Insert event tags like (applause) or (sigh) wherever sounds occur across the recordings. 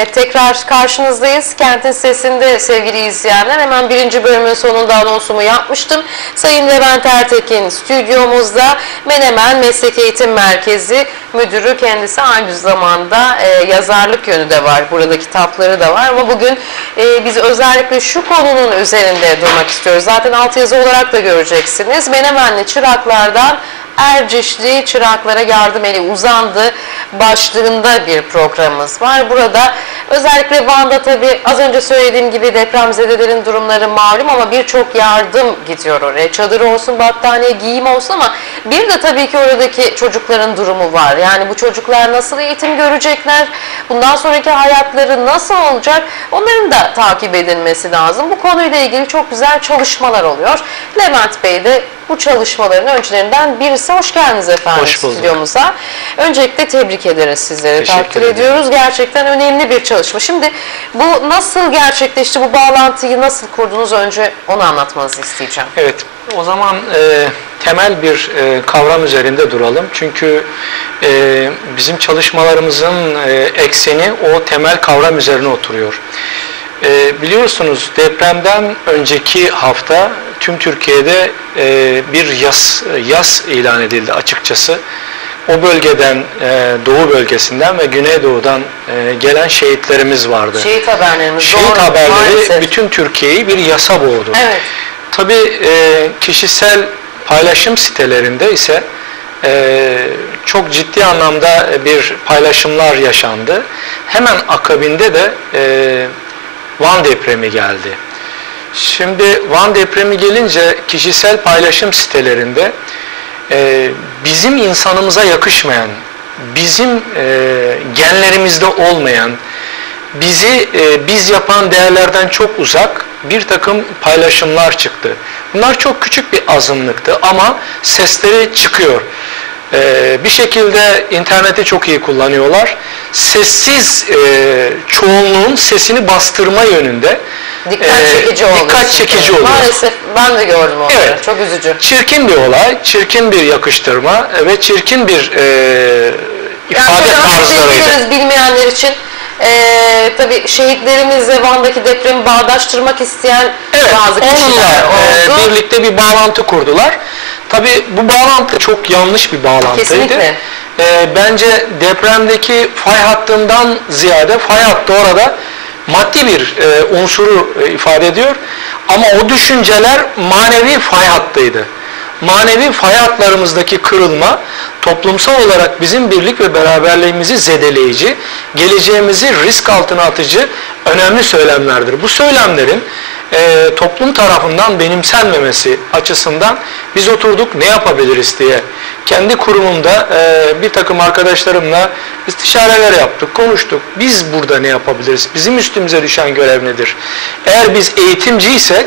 Evet tekrar karşınızdayız. Kentin Sesi'nde sevgili izleyenler. Hemen birinci bölümün sonunda anonsumu yapmıştım. Sayın Levent Ertekin stüdyomuzda Menemen Meslek Eğitim Merkezi Müdürü kendisi aynı zamanda e, yazarlık yönü de var. Burada kitapları da var ama bugün e, biz özellikle şu konunun üzerinde durmak istiyoruz. Zaten altyazı olarak da göreceksiniz. Menemenli çıraklardan Ercişli çıraklara yardım eli uzandı başlığında bir programımız var. Burada özellikle Van'da tabi az önce söylediğim gibi depremzedelerin durumları malum ama birçok yardım gidiyor oraya. Çadır olsun, battaniye, giyim olsun ama bir de tabii ki oradaki çocukların durumu var. Yani bu çocuklar nasıl eğitim görecekler? Bundan sonraki hayatları nasıl olacak? Onların da takip edilmesi lazım. Bu konuyla ilgili çok güzel çalışmalar oluyor. Levent Bey de bu çalışmaların öncülerinden birisi. Hoş geldiniz efendim Hoş bulduk. stüdyomuza. Öncelikle tebrik ederiz sizleri. Teşekkür Takdir ederim. ediyoruz. Gerçekten önemli bir çalışma. Şimdi bu nasıl gerçekleşti? Bu bağlantıyı nasıl kurdunuz? Önce onu anlatmanızı isteyeceğim. Evet, o zaman e, temel bir e, kavram üzerinde duralım. Çünkü e, bizim çalışmalarımızın e, ekseni o temel kavram üzerine oturuyor. E, biliyorsunuz depremden önceki hafta tüm Türkiye'de e, bir yas, yas ilan edildi açıkçası. O bölgeden, e, doğu bölgesinden ve güneydoğudan e, gelen şehitlerimiz vardı. Şehit haberlerimiz Şehit doğru. haberleri maalesef. bütün Türkiye'yi bir yasa boğdu. Evet. Tabii e, kişisel paylaşım sitelerinde ise e, çok ciddi anlamda bir paylaşımlar yaşandı. Hemen akabinde de e, Van depremi geldi. Şimdi Van depremi gelince kişisel paylaşım sitelerinde e, bizim insanımıza yakışmayan, bizim e, genlerimizde olmayan, bizi e, biz yapan değerlerden çok uzak bir takım paylaşımlar çıktı. Bunlar çok küçük bir azınlıktı ama sesleri çıkıyor. E, bir şekilde interneti çok iyi kullanıyorlar. Sessiz e, çoğunluğun sesini bastırma yönünde Dikkat e, çekici oldu. Dikkat çekici oluyor. Maalesef ben de gördüm onları. Evet. Çok üzücü. Çirkin bir olay, çirkin bir yakıştırma ve çirkin bir e, Yani ifade şöyle tarzlarıydı. açıklayabiliriz bilmeyenler için. Ee, tabii şehitlerimizle Van'daki depremi bağdaştırmak isteyen Evet, bazı kişiler onunla e, oldu. birlikte bir bağlantı kurdular. Tabii bu bağlantı çok yanlış bir bağlantıydı. Kesinlikle. E, bence depremdeki fay hattından ziyade fay hattı orada maddi bir e, unsuru e, ifade ediyor. Ama o düşünceler manevi fay hattıydı. Manevi fay hatlarımızdaki kırılma toplumsal olarak bizim birlik ve beraberliğimizi zedeleyici, geleceğimizi risk altına atıcı önemli söylemlerdir. Bu söylemlerin e, toplum tarafından benimsenmemesi açısından biz oturduk ne yapabiliriz diye kendi kurumumda e, bir takım arkadaşlarımla istişareler yaptık, konuştuk. Biz burada ne yapabiliriz? Bizim üstümüze düşen görev nedir? Eğer biz eğitimciysek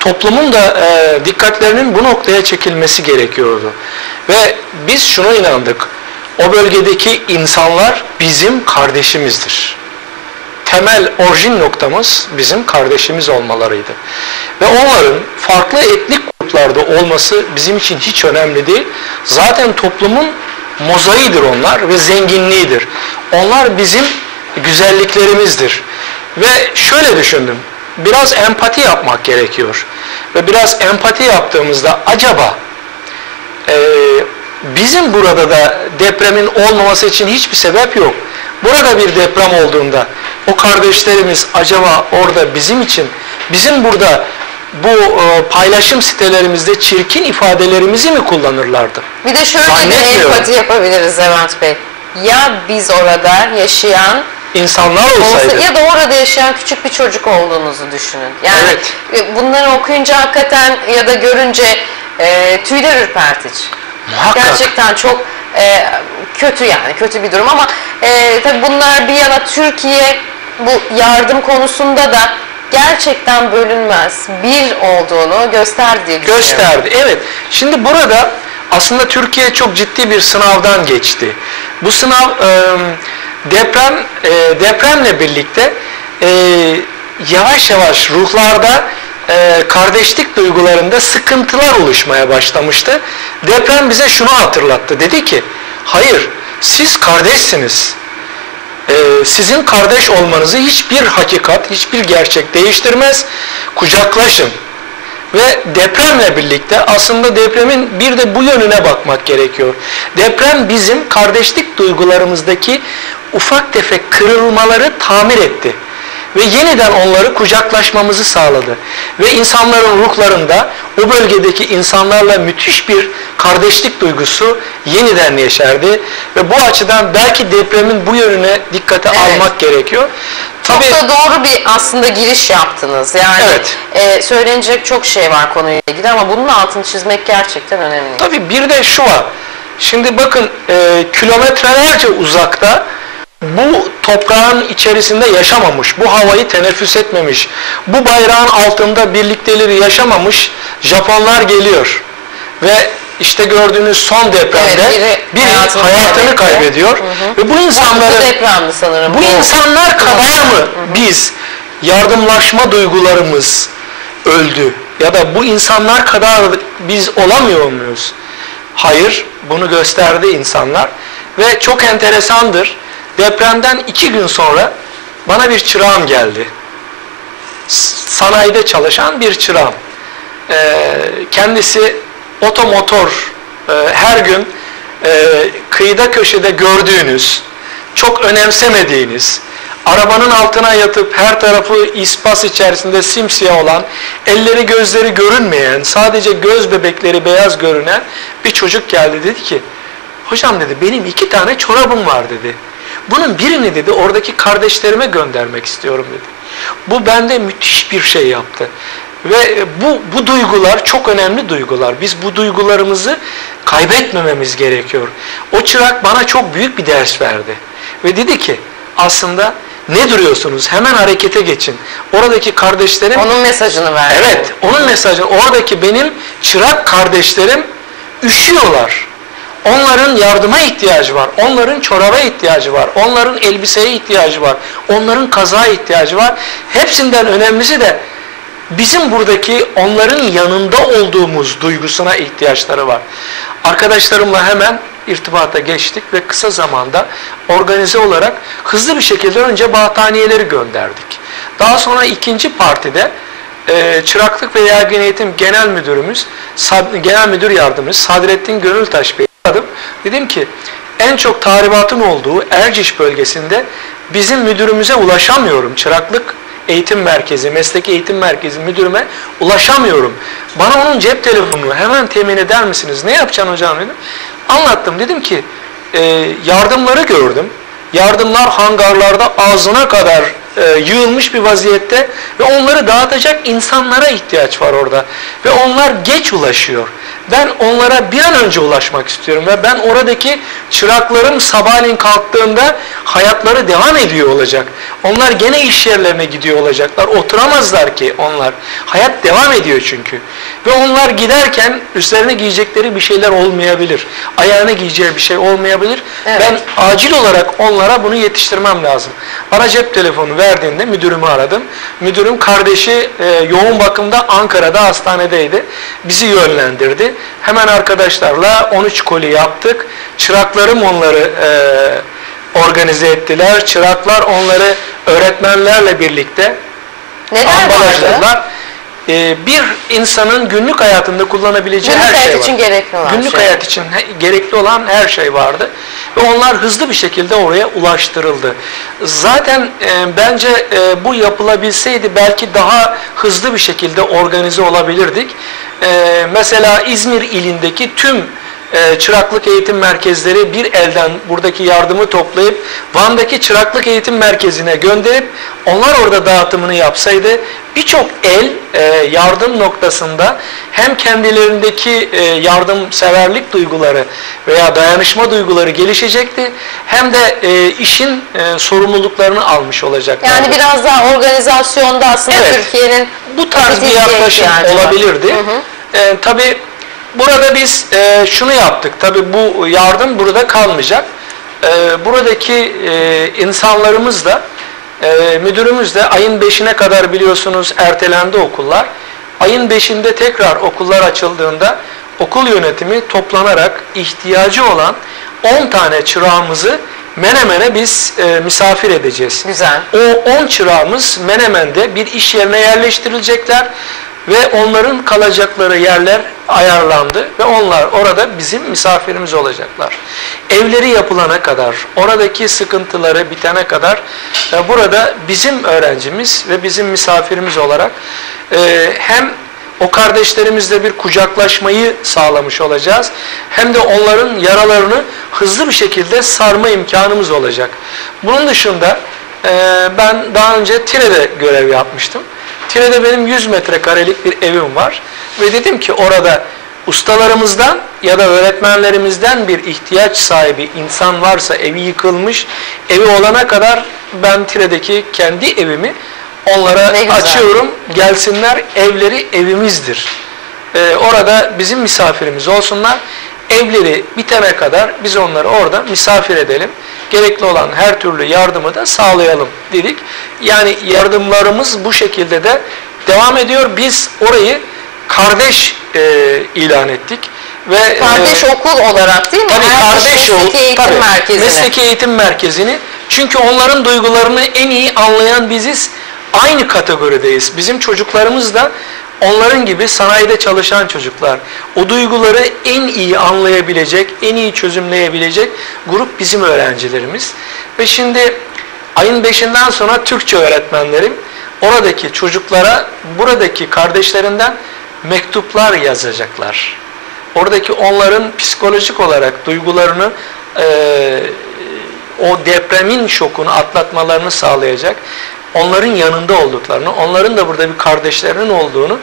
toplumun da e, dikkatlerinin bu noktaya çekilmesi gerekiyordu. Ve biz şuna inandık. O bölgedeki insanlar bizim kardeşimizdir temel orijin noktamız bizim kardeşimiz olmalarıydı. Ve onların farklı etnik gruplarda olması bizim için hiç önemli değil. Zaten toplumun mozaiğidir onlar ve zenginliğidir. Onlar bizim güzelliklerimizdir. Ve şöyle düşündüm. Biraz empati yapmak gerekiyor. Ve biraz empati yaptığımızda acaba e, bizim burada da depremin olmaması için hiçbir sebep yok. Burada bir deprem olduğunda o kardeşlerimiz acaba orada bizim için, bizim burada bu e, paylaşım sitelerimizde çirkin ifadelerimizi mi kullanırlardı? Bir de şöyle bir empati yapabiliriz Levent Bey. Ya biz orada yaşayan İnsanlar olsa, olsaydı. ya da orada yaşayan küçük bir çocuk olduğunuzu düşünün. Yani Evet. e, bunları okuyunca hakikaten ya da görünce e, tüyler ürpertici. Muhakkak. Gerçekten çok e, kötü yani kötü bir durum ama e, tabii bunlar bir yana Türkiye bu yardım konusunda da gerçekten bölünmez bir olduğunu gösterdi diye gösterdi. Evet. Şimdi burada aslında Türkiye çok ciddi bir sınavdan geçti. Bu sınav e, deprem e, depremle birlikte e, yavaş yavaş ruhlarda e, kardeşlik duygularında sıkıntılar oluşmaya başlamıştı. Deprem bize şunu hatırlattı. Dedi ki hayır siz kardeşsiniz. e, sizin kardeş olmanızı hiçbir hakikat, hiçbir gerçek değiştirmez. Kucaklaşın. Ve depremle birlikte aslında depremin bir de bu yönüne bakmak gerekiyor. Deprem bizim kardeşlik duygularımızdaki ufak tefek kırılmaları tamir etti ve yeniden onları kucaklaşmamızı sağladı. Ve insanların ruhlarında o bölgedeki insanlarla müthiş bir kardeşlik duygusu yeniden yeşerdi. Ve bu açıdan belki depremin bu yönüne dikkate Evet. almak gerekiyor. Çok Tabii da doğru bir aslında giriş yaptınız. Yani Evet. e, söylenecek çok şey var konuyla ilgili ama bunun altını çizmek gerçekten önemli. Tabii bir de şu var. Şimdi bakın e, kilometrelerce uzakta bu toprağın içerisinde yaşamamış, bu havayı teneffüs etmemiş, bu bayrağın altında birlikteliği yaşamamış Japonlar geliyor. Ve işte gördüğünüz son depremde Evet, biri biri hayatını hayatını, kaybediyor. Ve bu Bu insanların depremdi sanırım. bu insanlar kadar mı biz yardımlaşma duygularımız öldü? Ya da bu insanlar kadar biz olamıyor muyuz? Hayır, bunu gösterdi insanlar. Ve çok enteresandır. Depremden iki gün sonra bana bir çırağım geldi. Sanayide çalışan bir çırağım. Ee, kendisi otomotor e, her gün e, kıyıda köşede gördüğünüz, çok önemsemediğiniz, arabanın altına yatıp her tarafı ispas içerisinde simsiyah olan, elleri gözleri görünmeyen, sadece göz bebekleri beyaz görünen bir çocuk geldi dedi ki, hocam dedi benim iki tane çorabım var dedi. Bunun birini dedi oradaki kardeşlerime göndermek istiyorum dedi. Bu bende müthiş bir şey yaptı. Ve bu, bu duygular çok önemli duygular. Biz bu duygularımızı kaybetmememiz gerekiyor. O çırak bana çok büyük bir ders verdi. Ve dedi ki aslında ne duruyorsunuz? Hemen harekete geçin. Oradaki kardeşlerim Onun mesajını verdi. Evet, onun mesajı oradaki benim çırak kardeşlerim üşüyorlar. Onların yardıma ihtiyacı var. Onların çoraba ihtiyacı var. Onların elbiseye ihtiyacı var. Onların kazaya ihtiyacı var. Hepsinden önemlisi de bizim buradaki onların yanında olduğumuz duygusuna ihtiyaçları var. Arkadaşlarımla hemen irtibata geçtik ve kısa zamanda organize olarak hızlı bir şekilde önce battaniyeleri gönderdik. Daha sonra ikinci partide e, Çıraklık ve Yaygın Eğitim Genel Müdürümüz, Genel Müdür Yardımcısı Sadrettin Gönültaş Bey. Dedim ki en çok tahribatın olduğu Erciş bölgesinde bizim müdürümüze ulaşamıyorum. Çıraklık Eğitim Merkezi, Mesleki Eğitim Merkezi müdürüme ulaşamıyorum. Bana onun cep telefonunu hemen temin eder misiniz? Ne yapacaksın hocam dedim. Anlattım. Dedim ki e, yardımları gördüm. Yardımlar hangarlarda ağzına kadar e, yığılmış bir vaziyette ve onları dağıtacak insanlara ihtiyaç var orada. Ve onlar geç ulaşıyor. Ben onlara bir an önce ulaşmak istiyorum ve ben oradaki çıraklarım sabahleyin kalktığında hayatları devam ediyor olacak. Onlar gene iş yerlerine gidiyor olacaklar. Oturamazlar ki onlar. Hayat devam ediyor çünkü. Ve onlar giderken üstlerine giyecekleri bir şeyler olmayabilir. Ayağına giyeceği bir şey olmayabilir. Evet. Ben acil olarak onlara bunu yetiştirmem lazım. Bana cep telefonu verdiğinde müdürümü aradım. Müdürüm kardeşi e, yoğun bakımda Ankara'da hastanedeydi. Bizi yönlendirdi. Hemen arkadaşlarla 13 koli yaptık. Çıraklarım onları e, organize ettiler. Çıraklar onları öğretmenlerle birlikte Neler ambalajladılar. E, bir insanın günlük hayatında kullanabileceği Günlük her şey hayat var. için gerekli olan Günlük şey. hayat için gerekli olan her şey vardı. Ve onlar hızlı bir şekilde oraya ulaştırıldı. Zaten e, bence e, bu yapılabilseydi belki daha hızlı bir şekilde organize olabilirdik. E, mesela İzmir ilindeki tüm e, çıraklık eğitim merkezleri bir elden buradaki yardımı toplayıp Van'daki çıraklık eğitim merkezine gönderip onlar orada dağıtımını yapsaydı birçok el e, yardım noktasında hem kendilerindeki e, yardımseverlik duyguları veya dayanışma duyguları gelişecekti hem de e, işin e, sorumluluklarını almış olacaklardı. Yani biraz daha organizasyonda aslında Evet. Türkiye'nin bu tarz bir yaklaşım var. olabilirdi. Hı hı. Ee, tabii burada biz e, şunu yaptık. Tabii bu yardım burada kalmayacak. Ee, buradaki e, insanlarımız da e, müdürümüz de ayın 5'ine kadar biliyorsunuz ertelendi okullar. Ayın 5'inde tekrar okullar açıldığında okul yönetimi toplanarak ihtiyacı olan 10 tane çırağımızı Menemen'e biz e, misafir edeceğiz. Güzel. O 10 çırağımız Menemen'de bir iş yerine yerleştirilecekler ve onların kalacakları yerler ayarlandı ve onlar orada bizim misafirimiz olacaklar. Evleri yapılana kadar, oradaki sıkıntıları bitene kadar e, burada bizim öğrencimiz ve bizim misafirimiz olarak e, hem o kardeşlerimizle bir kucaklaşmayı sağlamış olacağız. Hem de onların yaralarını hızlı bir şekilde sarma imkanımız olacak. Bunun dışında e, ben daha önce Tire'de görev yapmıştım. Tire'de benim 100 metrekarelik bir evim var. Ve dedim ki orada ustalarımızdan ya da öğretmenlerimizden bir ihtiyaç sahibi insan varsa evi yıkılmış, evi olana kadar ben Tire'deki kendi evimi onlara açıyorum. Gelsinler evleri evimizdir. Ee, orada bizim misafirimiz olsunlar. Evleri bitene kadar biz onları orada misafir edelim. Gerekli olan her türlü yardımı da sağlayalım dedik. Yani yardımlarımız bu şekilde de devam ediyor. Biz orayı kardeş e, ilan ettik ve Kardeş e, okul olarak değil mi? Tabii Erciş kardeş ol. Mesleki Eğitim tabii, Merkezi'ne. Mesleki eğitim merkezini. Çünkü onların duygularını en iyi anlayan biziz. Aynı kategorideyiz. Bizim çocuklarımız da onların gibi sanayide çalışan çocuklar. O duyguları en iyi anlayabilecek, en iyi çözümleyebilecek grup bizim öğrencilerimiz. Ve şimdi ayın 5'inden sonra Türkçe öğretmenlerim oradaki çocuklara buradaki kardeşlerinden mektuplar yazacaklar oradaki onların psikolojik olarak duygularını e, o depremin şokunu atlatmalarını sağlayacak onların yanında olduklarını, onların da burada bir kardeşlerinin olduğunu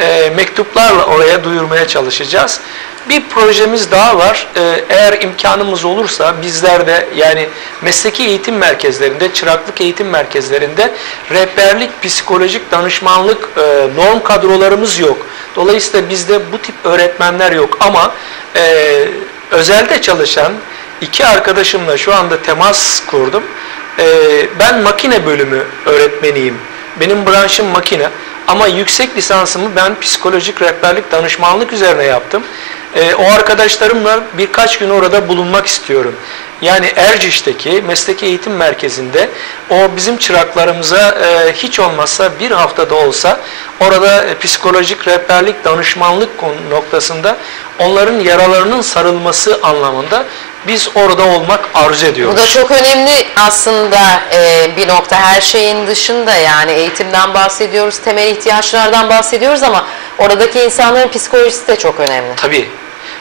e, mektuplarla oraya duyurmaya çalışacağız. Bir projemiz daha var. E, eğer imkanımız olursa bizler de yani mesleki eğitim merkezlerinde, çıraklık eğitim merkezlerinde rehberlik, psikolojik danışmanlık e, norm kadrolarımız yok. Dolayısıyla bizde bu tip öğretmenler yok ama e, özelde çalışan iki arkadaşımla şu anda temas kurdum. E, ben makine bölümü öğretmeniyim. Benim branşım makine ama yüksek lisansımı ben psikolojik rehberlik danışmanlık üzerine yaptım. E, o arkadaşlarımla birkaç gün orada bulunmak istiyorum. Yani Erciş'teki mesleki eğitim merkezinde o bizim çıraklarımıza e, hiç olmazsa bir haftada olsa orada e, psikolojik rehberlik danışmanlık noktasında onların yaralarının sarılması anlamında biz orada olmak arzu ediyoruz. Bu da çok önemli aslında e, bir nokta her şeyin dışında yani eğitimden bahsediyoruz, temel ihtiyaçlardan bahsediyoruz ama oradaki insanların psikolojisi de çok önemli. Tabii.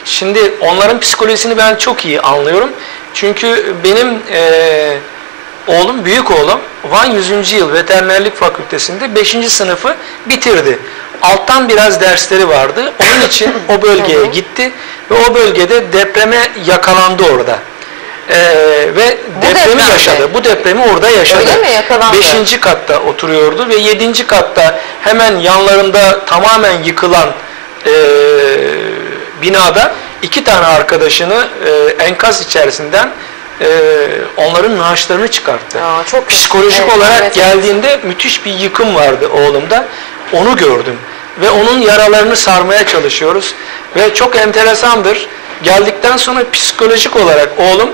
Şimdi onların psikolojisini ben çok iyi anlıyorum. Çünkü benim eee, oğlum, büyük oğlum Van 100. Yıl Veterinerlik Fakültesi'nde 5. sınıfı bitirdi. Alttan biraz dersleri vardı. Onun için (laughs) o bölgeye gitti ve o bölgede depreme yakalandı orada. Eee, ve depremi depremde. yaşadı. Bu depremi orada yaşadı. Öyle mi? Yakalandı. Beşinci katta oturuyordu ve yedinci katta hemen yanlarında tamamen yıkılan eee, binada iki tane arkadaşını eee, enkaz içerisinden eee, onların naaşlarını çıkarttı. Aa, çok. Psikolojik Evet, olarak evet, geldiğinde müthiş bir yıkım vardı oğlumda. Onu gördüm. Ve onun yaralarını sarmaya çalışıyoruz. Ve çok enteresandır. Geldikten sonra psikolojik olarak oğlum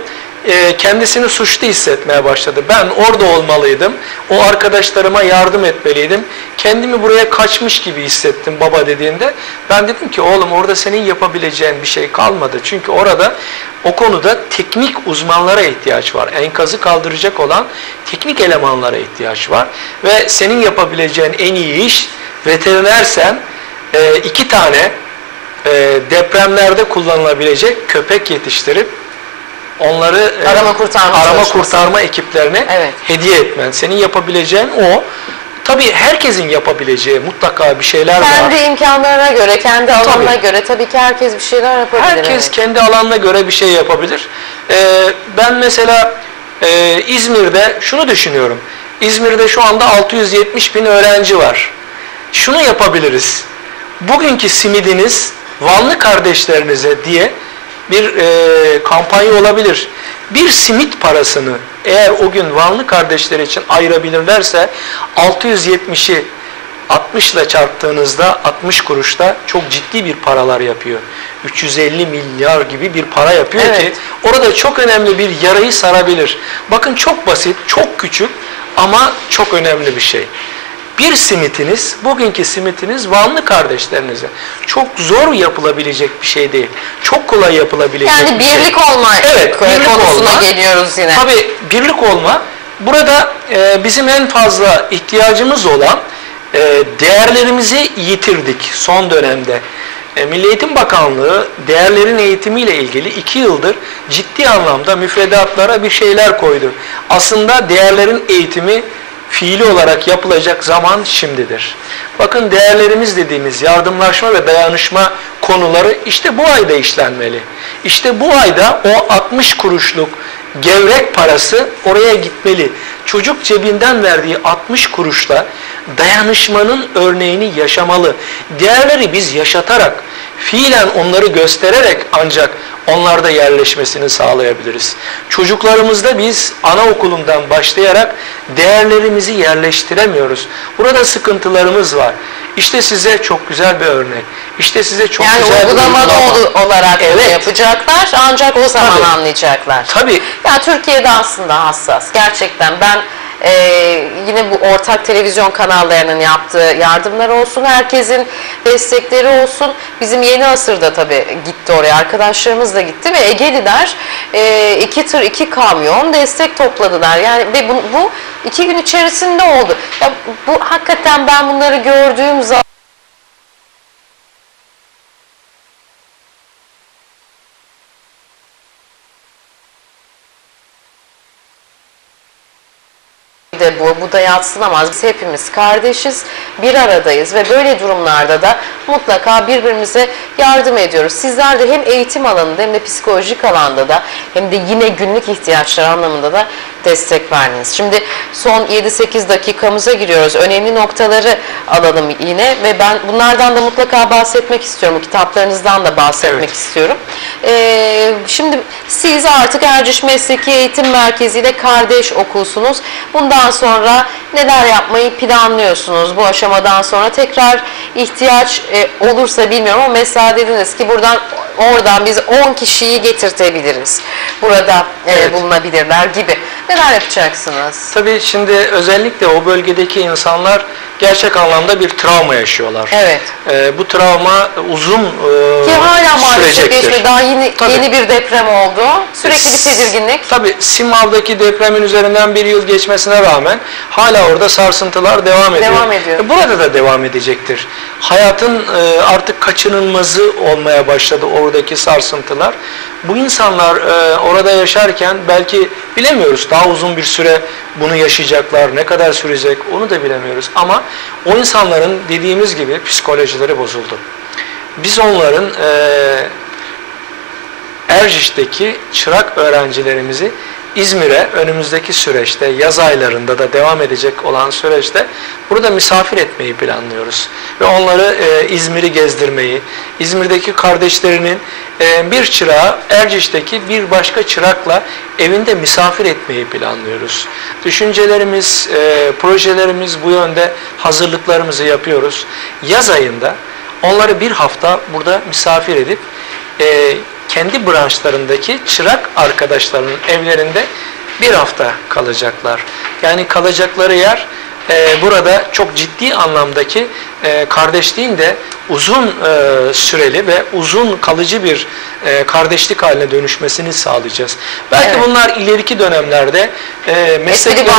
e, kendisini suçlu hissetmeye başladı. Ben orada olmalıydım. O arkadaşlarıma yardım etmeliydim. Kendimi buraya kaçmış gibi hissettim baba dediğinde. Ben dedim ki oğlum orada senin yapabileceğin bir şey kalmadı. Çünkü orada o konuda teknik uzmanlara ihtiyaç var. Enkazı kaldıracak olan teknik elemanlara ihtiyaç var. Ve senin yapabileceğin en iyi iş veterinersen e, iki tane e, depremlerde kullanılabilecek köpek yetiştirip onları e, Arama kurtarma arama kurtarma ekiplerine Evet. hediye etmen. Senin yapabileceğin o. Tabii herkesin yapabileceği mutlaka bir şeyler var. Kendi imkanlarına göre, kendi alanına Tabii. göre tabii ki herkes bir şeyler yapabilir. Herkes evet. kendi alanına göre bir şey yapabilir. Ee, ben mesela e, İzmir'de şunu düşünüyorum. İzmir'de şu anda 670 bin öğrenci var. Şunu yapabiliriz. Bugünkü simidiniz Vanlı kardeşlerinize diye bir e, kampanya olabilir. Bir simit parasını eğer o gün Vanlı kardeşler için ayırabilirlerse 670'i 60 ile çarptığınızda 60 kuruşta çok ciddi bir paralar yapıyor. 350 milyar gibi bir para yapıyor Evet. ki orada çok önemli bir yarayı sarabilir. Bakın çok basit, çok küçük ama çok önemli bir şey. Bir simitiniz, bugünkü simitiniz Vanlı kardeşlerinize çok zor yapılabilecek bir şey değil. Çok kolay yapılabilecek Yani bir şey. birlik olma Evet, birlik konusuna olma. geliyoruz yine. Tabii birlik olma. Burada e, bizim en fazla ihtiyacımız olan e, değerlerimizi yitirdik son dönemde. E, Milli Eğitim Bakanlığı değerlerin eğitimiyle ilgili iki yıldır ciddi anlamda müfredatlara bir şeyler koydu. Aslında değerlerin eğitimi fiili olarak yapılacak zaman şimdidir. Bakın değerlerimiz dediğimiz yardımlaşma ve dayanışma konuları işte bu ayda işlenmeli. İşte bu ayda o 60 kuruşluk gevrek parası oraya gitmeli. Çocuk cebinden verdiği 60 kuruşla dayanışmanın örneğini yaşamalı. Değerleri biz yaşatarak, fiilen onları göstererek ancak onlarda yerleşmesini sağlayabiliriz. Çocuklarımızda biz anaokulundan başlayarak değerlerimizi yerleştiremiyoruz. Burada sıkıntılarımız var. İşte size çok güzel bir örnek. İşte size çok yani güzel bir uygulama. ol- olarak Evet. yapacaklar ancak o zaman Tabii. anlayacaklar. Tabii. Ya Türkiye'de aslında hassas. Gerçekten ben e, yine bu ortak televizyon kanallarının yaptığı yardımlar olsun, herkesin destekleri olsun. Bizim yeni asırda tabii gitti oraya, arkadaşlarımız da gitti ve Egeliler e, iki tır, iki kamyon destek topladılar. Yani ve bu, bu iki gün içerisinde oldu. Ya bu hakikaten ben bunları gördüğüm zaman de bu, da yatsınamaz. Biz hepimiz kardeşiz, bir aradayız ve böyle durumlarda da mutlaka birbirimize yardım ediyoruz. Sizler de hem eğitim alanında hem de psikolojik alanda da hem de yine günlük ihtiyaçlar anlamında da destek verdiniz. Şimdi son 7-8 dakikamıza giriyoruz. Önemli noktaları alalım yine ve ben bunlardan da mutlaka bahsetmek istiyorum. Kitaplarınızdan da bahsetmek Evet. istiyorum. Ee, şimdi siz artık Erciş Mesleki Eğitim Merkezi ile kardeş okulsunuz. Bundan sonra neler yapmayı planlıyorsunuz bu aşamadan sonra? Tekrar ihtiyaç e, olursa bilmiyorum ama mesela dediniz ki buradan oradan biz 10 kişiyi getirtebiliriz. Burada e, Evet. bulunabilirler gibi. Neler yapacaksınız? Tabii şimdi özellikle o bölgedeki insanlar gerçek anlamda bir travma yaşıyorlar. Evet. Ee, bu travma uzun e, Ki hala maalesef geçme. Daha yeni, Tabii. yeni bir deprem oldu. Sürekli bir tedirginlik. Tabii Simav'daki depremin üzerinden bir yıl geçmesine rağmen hala orada sarsıntılar devam ediyor. Devam ediyor. E, Burada da devam edecektir. Hayatın e, artık kaçınılmazı olmaya başladı oradaki sarsıntılar. Bu insanlar e, orada yaşarken belki bilemiyoruz daha uzun bir süre bunu yaşayacaklar, ne kadar sürecek onu da bilemiyoruz. Ama o insanların dediğimiz gibi psikolojileri bozuldu. Biz onların e, Erciş'teki çırak öğrencilerimizi İzmir'e önümüzdeki süreçte, yaz aylarında da devam edecek olan süreçte burada misafir etmeyi planlıyoruz. Ve onları e, İzmir'i gezdirmeyi, İzmir'deki kardeşlerinin e, bir çırağı Erciş'teki bir başka çırakla evinde misafir etmeyi planlıyoruz. Düşüncelerimiz, e, projelerimiz bu yönde hazırlıklarımızı yapıyoruz. Yaz ayında onları bir hafta burada misafir edip e, kendi branşlarındaki çırak arkadaşlarının evlerinde bir hafta kalacaklar. Yani kalacakları yer e, burada çok ciddi anlamdaki e, kardeşliğin de uzun e, süreli ve uzun kalıcı bir e, kardeşlik haline dönüşmesini sağlayacağız. Belki Evet. bunlar ileriki dönemlerde e, mesleklerinde,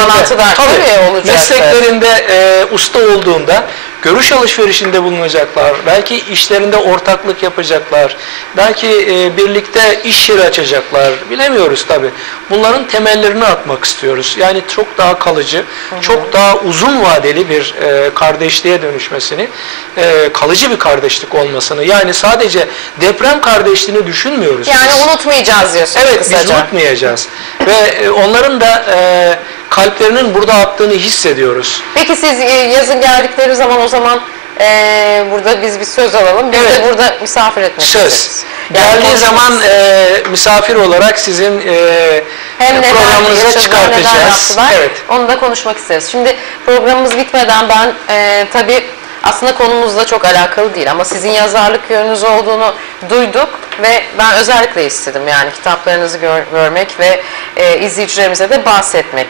tabii mesleklerinde e, usta olduğunda görüş alışverişinde bulunacaklar. Belki işlerinde ortaklık yapacaklar. Belki e, birlikte iş yeri açacaklar. Bilemiyoruz tabi. Bunların temellerini atmak istiyoruz. Yani çok daha kalıcı, çok daha uzun vadeli bir e, kardeşliğe dönüşmesini, e, kalıcı bir kardeşlik olmasını. Yani sadece deprem kardeşliğini düşünmüyoruz. Yani biz. unutmayacağız diyorsunuz Evet biz kısaca. unutmayacağız. Ve e, onların da e, kalplerinin burada attığını hissediyoruz. Peki siz e, yazın geldikleri zaman o zaman e, burada biz bir söz alalım. Biz Evet. de burada misafir etmek Söz. isteriz. Yani Geldiği zaman e, misafir olarak sizin e, hem programınıza çıkartacağız. Evet. onu da konuşmak isteriz. Şimdi programımız bitmeden ben e, tabii aslında konumuzla çok alakalı değil ama sizin yazarlık yönünüz olduğunu duyduk ve ben özellikle istedim yani kitaplarınızı gör- görmek ve e, izleyicilerimize de bahsetmek.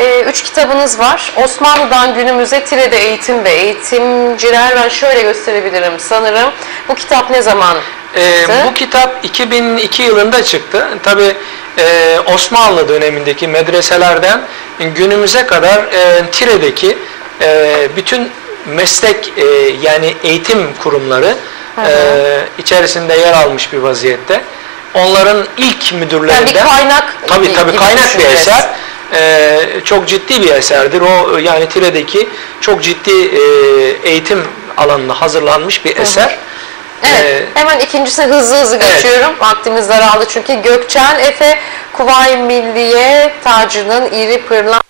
E, üç kitabınız var. Osmanlı'dan günümüze Tire'de eğitim ve eğitimciler ben şöyle gösterebilirim sanırım. Bu kitap ne zaman çıktı? bu kitap 2002 yılında çıktı. Tabi Osmanlı dönemindeki medreselerden günümüze kadar e, Tire'deki e, bütün meslek e, yani eğitim kurumları e, içerisinde yer almış bir vaziyette. Onların ilk yani müdürlerinden bir kaynak Tabii tabii kaynak bir eser. Ee, çok ciddi bir eserdir. O yani Tire'deki çok ciddi e, eğitim alanına hazırlanmış bir eser. Evet, Ee, hemen ikincisi hızlı hızlı evet. geçiyorum. Vaktimiz daraldı çünkü Gökçen Efe Kuvayi Milliye tacının iri pırlan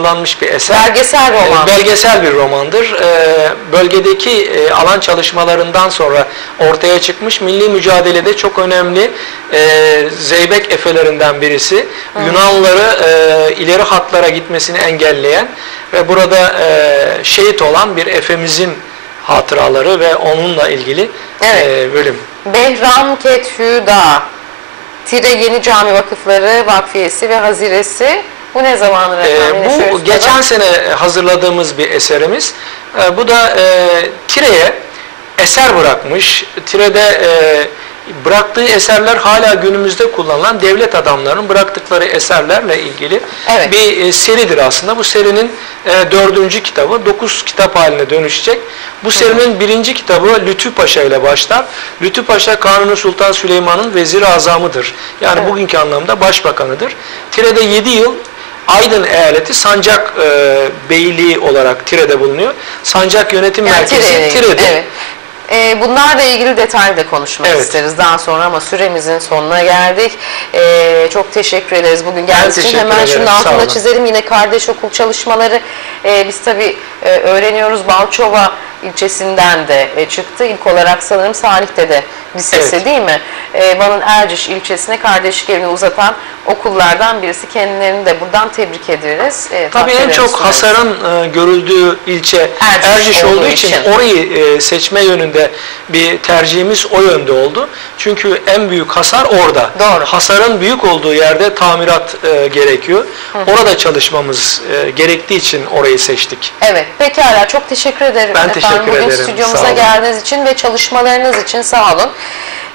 hazırlanmış bir eser. belgesel roman. Ee, Belgesel bir romandır. Ee, Bölgedeki e, alan çalışmalarından sonra ortaya çıkmış milli mücadelede çok önemli e, Zeybek efelerinden birisi. Yunanlıları e, ileri hatlara gitmesini engelleyen ve burada e, şehit olan bir efemizin hatıraları ve onunla ilgili Evet. e, bölüm. Behram Kethüda Tire Yeni Cami Vakıfları Vakfiyesi ve Haziresi. Bu ne zamandır Ee, efendim? Şöyle bu geçen sene hazırladığımız bir eserimiz. Ee, bu da e, Tire'ye eser bırakmış. Tire'de e, bıraktığı eserler hala günümüzde kullanılan devlet adamlarının bıraktıkları eserlerle ilgili Evet. bir e, seridir aslında. Bu serinin e, dördüncü kitabı. Dokuz kitap haline dönüşecek. Bu serinin birinci kitabı Lütfü Paşa ile başlar. Lütfü Paşa Kanuni Sultan Süleyman'ın vezir azamıdır. Yani Evet. bugünkü anlamda başbakanıdır. Tire'de 7 yıl Aydın eyaleti Sancak e, Beyliği olarak Tire'de bulunuyor. Sancak Yönetim Yani Merkezi ilgili, Tire'de. Evet. Ee, bunlarla ilgili detaylı da konuşmak Evet. isteriz daha sonra ama süremizin sonuna geldik. Ee, çok teşekkür ederiz bugün geldiğiniz için. Hemen ederim, şunun altına çizelim. Yine kardeş okul çalışmaları e, biz tabii e, öğreniyoruz. Balçova ilçesinden de e, çıktı. İlk olarak sanırım Salih'te de lisesi Evet. değil mi? E, Van'ın Erciş ilçesine kardeşlik evini uzatan okullardan birisi. Kendilerini de buradan tebrik ederiz. E, Tabii en çok sunarız. hasarın e, görüldüğü ilçe Erciş Erciş, olduğu olduğu için, için. orayı e, seçme yönünde bir tercihimiz o yönde oldu. Çünkü en büyük hasar orada. Doğru. Hasarın büyük olduğu yerde tamirat e, gerekiyor. Orada çalışmamız e, gerektiği için orayı seçtik. Evet, pekala. Çok teşekkür ederim Ben efendim. teşekkür Bugün ederim. stüdyomuza Sağ olun. geldiğiniz için ve çalışmalarınız için sağ olun.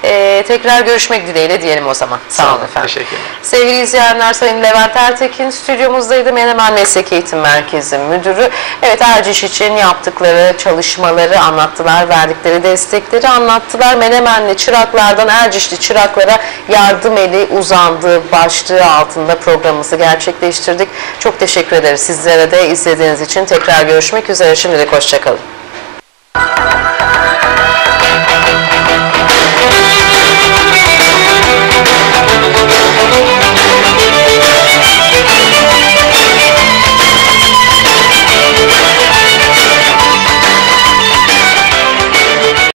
Ee, tekrar görüşmek dileğiyle diyelim o zaman. Sağ, Sağ olun olun, efendim. teşekkürler. Sevgili izleyenler, Sayın Levent Ertekin stüdyomuzdaydı. Menemen Meslek Eğitim Merkezi Müdürü. Evet, Erciş için yaptıkları çalışmaları anlattılar, verdikleri destekleri anlattılar. Menemenli çıraklardan Ercişli çıraklara yardım eli uzandığı başlığı altında programımızı gerçekleştirdik. Çok teşekkür ederiz sizlere de izlediğiniz için. Tekrar görüşmek üzere. Şimdilik hoşçakalın.